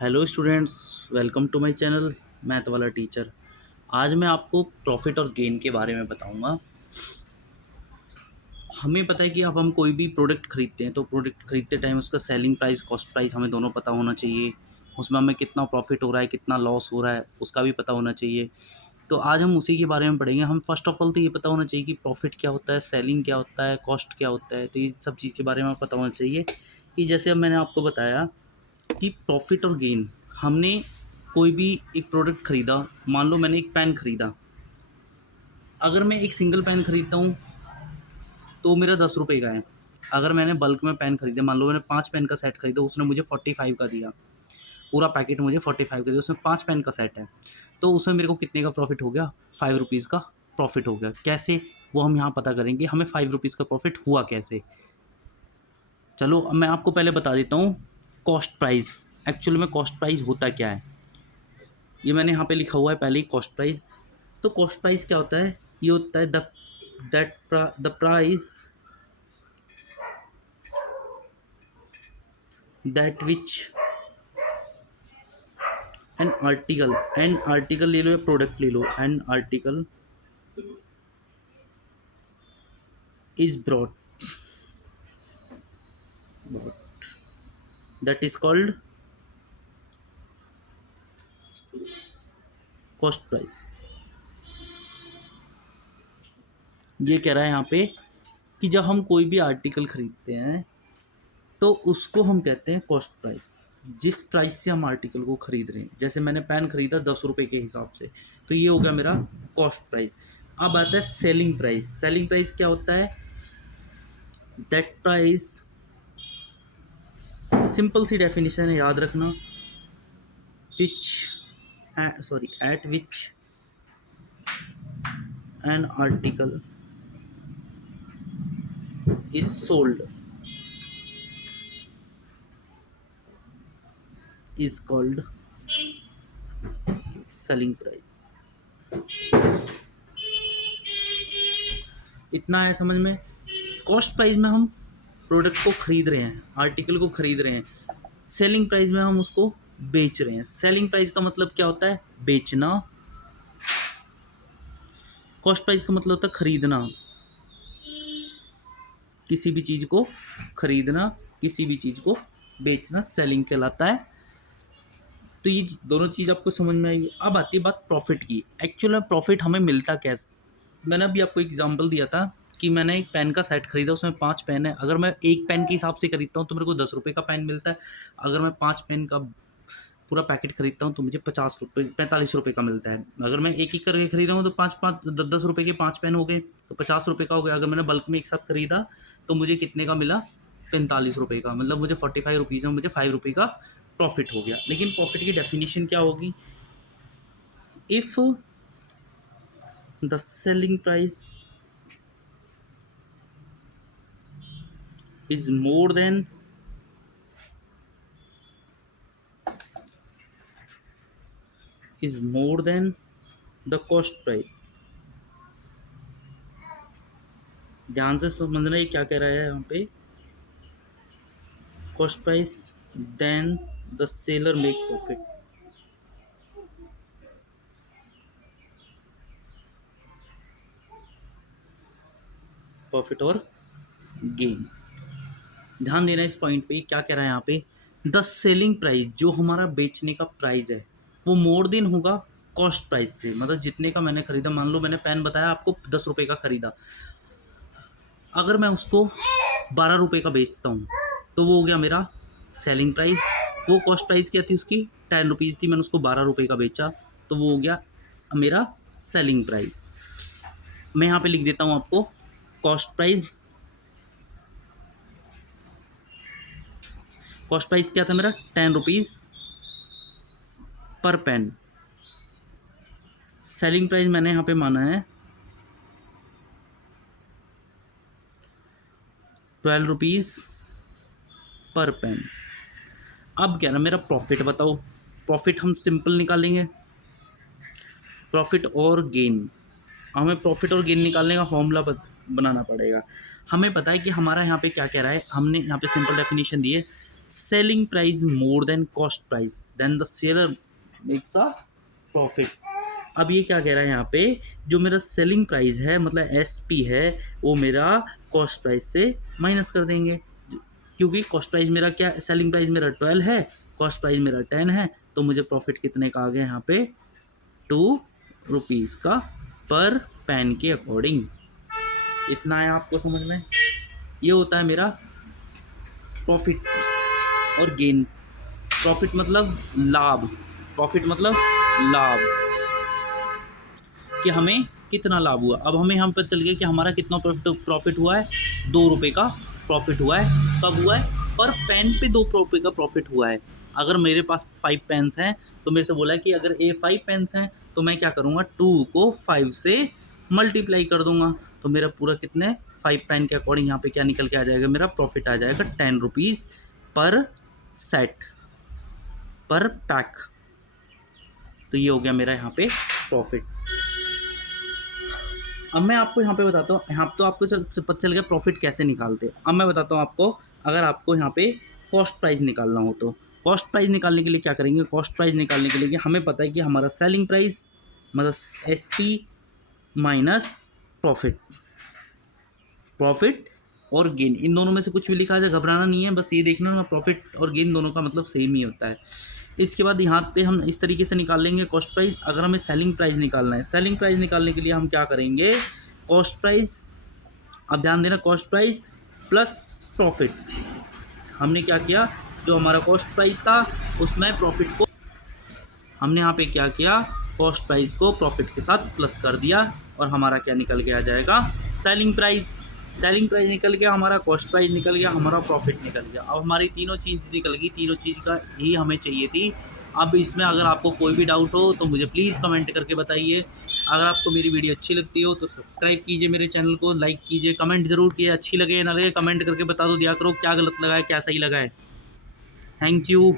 Hello students, welcome to my channel math वाला teacher. आज मैं आपको प्रॉफिट और गेन के बारे में बताऊंगा। हमें पता है कि अब हम कोई भी प्रोडक्ट खरीदते हैं तो प्रोडक्ट खरीदते टाइम उसका सेलिंग प्राइस, कॉस्ट प्राइस हमें दोनों पता होना चाहिए। उसमें हमें कितना प्रॉफिट हो रहा है, कितना लॉस हो रहा है, उसका भी पता होना चाहिए। तो आज हम उसी के बारे में पढ़ेंगे। हम फर्स्ट ऑफ ऑल तो ये पता होना चाहिए कि प्रॉफिट क्या होता है, सेलिंग क्या होता है, कॉस्ट क्या होता है। तो ये सब चीज़ के बारे में पता होना चाहिए कि जैसे अब मैंने आपको बताया कि प्रॉफिट और गेन, हमने कोई भी एक प्रोडक्ट खरीदा। मान लो मैंने एक पेन खरीदा। अगर मैं एक सिंगल पेन खरीदता हूँ तो मेरा 10 रुपये का है। अगर मैंने बल्क में पेन खरीदे, मान लो मैंने 5 पेन का सेट खरीदा, उसने मुझे 45 का दिया। पूरा पैकेट मुझे 45 का दिया, उसमें 5 पेन का सेट है। तो उसमें मेरे को कितने का प्रॉफिट हो गया? 5 रुपीज़ का प्रॉफिट हो गया। कैसे? वो हम यहाँ पता करेंगे हमें 5 रुपीज़ का प्रॉफिट हुआ कैसे। चलो अब मैं आपको पहले बता देता हूँ कॉस्ट प्राइस। एक्चुअली में कॉस्ट प्राइस होता क्या है, ये मैंने यहाँ पे लिखा हुआ है पहले ही, कॉस्ट प्राइस। तो कॉस्ट प्राइस क्या होता है? ये होता है the price that which an article ले लो या प्रोडक्ट ले लो, an article is brought, that is called cost price. ये कह रहा है यहाँ पे कि जब हम कोई भी आर्टिकल खरीदते हैं तो उसको हम कहते हैं कॉस्ट प्राइस। जिस प्राइस से हम आर्टिकल को खरीद रहे हैं, जैसे मैंने पेन खरीदा 10 रुपये के हिसाब से, तो ये हो गया मेरा कॉस्ट प्राइस। अब आता है सेलिंग प्राइस। सेलिंग प्राइस क्या होता है? दैट प्राइस, सिंपल सी डेफिनेशन है, याद रखना। Which at which an article is sold is called selling price. इतना है समझ में? कॉस्ट प्राइस में हम प्रोडक्ट को खरीद रहे हैं, आर्टिकल को खरीद रहे हैं। सेलिंग प्राइस में हम उसको बेच रहे हैं। सेलिंग प्राइस का मतलब क्या होता है? बेचना। कॉस्ट प्राइस का मतलब होता है खरीदना, किसी भी चीज़ को खरीदना, किसी भी चीज़ को बेचना सेलिंग कहलाता है। तो ये दोनों चीज़ आपको समझ में आएगी। अब आती है बात प्रॉफिट की। एक्चुअल में प्रॉफिट हमें मिलता कैसे? मैंने अभी आपको एग्जांपल दिया था कि मैंने एक पेन का सेट खरीदा, उसमें 5 पेन है। अगर मैं एक पेन के हिसाब से खरीदता हूँ तो मेरे को 10 रुपये का पेन मिलता है। अगर मैं 5 पेन का पूरा पैकेट खरीदता हूँ तो मुझे 50 रुपये, 45 रुपये का मिलता है। अगर मैं एक एक करके खरीदा हूँ तो 5-5 10 10 रुपये के 5 पेन हो गए तो 50 रुपये का हो गया। अगर मैंने बल्क में एक साथ खरीदा तो मुझे कितने का मिला? 45 रुपये का। मतलब मुझे 45 रुपीज़ में मुझे 5 रुपये का प्रॉफिट हो गया। लेकिन प्रॉफिट की डेफिनेशन क्या होगी? If the selling price is more than the cost price। ध्यान से समझना ये क्या कह रहा है यहाँ पे। Cost price, then the seller make profit. Profit और गेन, ध्यान देना इस पॉइंट पे। क्या कह रहा है यहाँ पे? द सेलिंग प्राइस, जो हमारा बेचने का प्राइस है, वो मोर देन होगा कॉस्ट प्राइस से। मतलब जितने का मैंने खरीदा, मान लो मैंने पेन बताया आपको 10 रुपये का खरीदा, अगर मैं उसको 12 रुपये का बेचता हूँ तो वो हो गया मेरा सेलिंग प्राइस। वो कॉस्ट प्राइस क्या थी उसकी? 10 रुपीज़ थी। मैंने उसको 12 रुपये का बेचा तो वो हो गया मेरा सेलिंग प्राइस। मैं यहाँ पे लिख देता हूँ आपको कॉस्ट प्राइस। कॉस्ट प्राइस क्या था मेरा? 10 रुपीज़ पर पेन। सेलिंग प्राइस मैंने यहाँ पे माना है 12 रुपीज़ पर पेन। अब क्या ना, मेरा प्रॉफिट बताओ। प्रॉफिट हम सिंपल निकालेंगे, प्रॉफिट और गेन। हमें प्रॉफिट और गेन निकालने का फॉर्मूला बनाना पड़ेगा। हमें पता है कि हमारा यहाँ पे क्या कह रहा है। हमने यहाँ पे सिंपल डेफिनेशन दी है selling price more than cost price then the seller makes a profit. अब ये क्या कह रहा है यहाँ पे, जो मेरा सेलिंग प्राइस है मतलब एसपी है, वो मेरा कॉस्ट प्राइस से माइनस कर देंगे, क्योंकि कॉस्ट प्राइस मेरा क्या, सेलिंग प्राइस मेरा 12 है, कॉस्ट प्राइस मेरा 10 है, तो मुझे प्रॉफिट कितने का आ गया यहाँ पे, 2 रुपीज़ का पर पेन के अकॉर्डिंग। इतना है आपको समझ में। ये होता है मेरा प्रॉफिट और गेन। प्रॉफिट मतलब लाभ, प्रॉफिट मतलब लाभ, कि हमें कितना लाभ हुआ। अब हमें यहाँ पर चल गया कि हमारा कितना प्रॉफिट हुआ है, 2 रुपये का प्रॉफिट हुआ है। कब हुआ है, पर पेन पे 2 रुपये का प्रॉफिट हुआ है। अगर मेरे पास 5 पेन्स हैं तो मेरे से बोला है कि अगर 5 पेन्स हैं तो मैं क्या करूँगा, 2 को 5 से मल्टीप्लाई कर दूंगा, तो मेरा पूरा कितने 5 पेन के अकॉर्डिंग यहाँ पे क्या निकल के आ जाएगा, मेरा प्रॉफिट आ जाएगा 10 रुपीज़ पर सेट, पर पैक। तो ये हो गया मेरा यहाँ पे प्रॉफिट। अब मैं आपको यहाँ पे बताता हूँ, यहाँ तो आपको पता चल गया प्रॉफिट कैसे निकालते हैं। अब मैं बताता हूँ आपको, अगर आपको यहाँ पे कॉस्ट प्राइस निकालना हो तो कॉस्ट प्राइस निकालने के लिए क्या करेंगे। कॉस्ट प्राइस निकालने के लिए हमें पता है कि हमारा सेलिंग प्राइस मतलब एसपी माइनस प्रॉफिट, प्रॉफिट और गेन, इन दोनों में से कुछ भी लिखा जाए घबराना नहीं है, बस ये देखना ना, प्रॉफिट और गेन दोनों का मतलब सेम ही होता है। इसके बाद यहाँ पे हम इस तरीके से निकाल लेंगे कॉस्ट प्राइस। अगर हमें सेलिंग प्राइस निकालना है, सेलिंग प्राइस निकालने के लिए हम क्या करेंगे, कॉस्ट प्राइस, अब ध्यान देना, कॉस्ट प्राइस प्लस प्रॉफिट। हमने क्या किया, जो हमारा कॉस्ट प्राइस था उसमें प्रॉफिट को हमने यहाँ पे क्या किया, कॉस्ट प्राइस को प्रॉफिट के साथ प्लस कर दिया, और हमारा क्या निकल के आ जाएगा, सेलिंग प्राइस। सेलिंग प्राइस निकल गया हमारा, कॉस्ट प्राइस निकल गया हमारा, प्रॉफिट निकल गया। अब हमारी तीनों चीज़ निकल गई, तीनों चीज़ का ही हमें चाहिए थी। अब इसमें अगर आपको कोई भी डाउट हो तो मुझे प्लीज़ कमेंट करके बताइए। अगर आपको मेरी वीडियो अच्छी लगती हो तो सब्सक्राइब कीजिए मेरे चैनल को, लाइक कीजिए, कमेंट जरूर कीजिए, अच्छी लगे ना लगे कमेंट करके बता दो, दिया करो क्या गलत लगा है क्या सही लगा है। Thank you.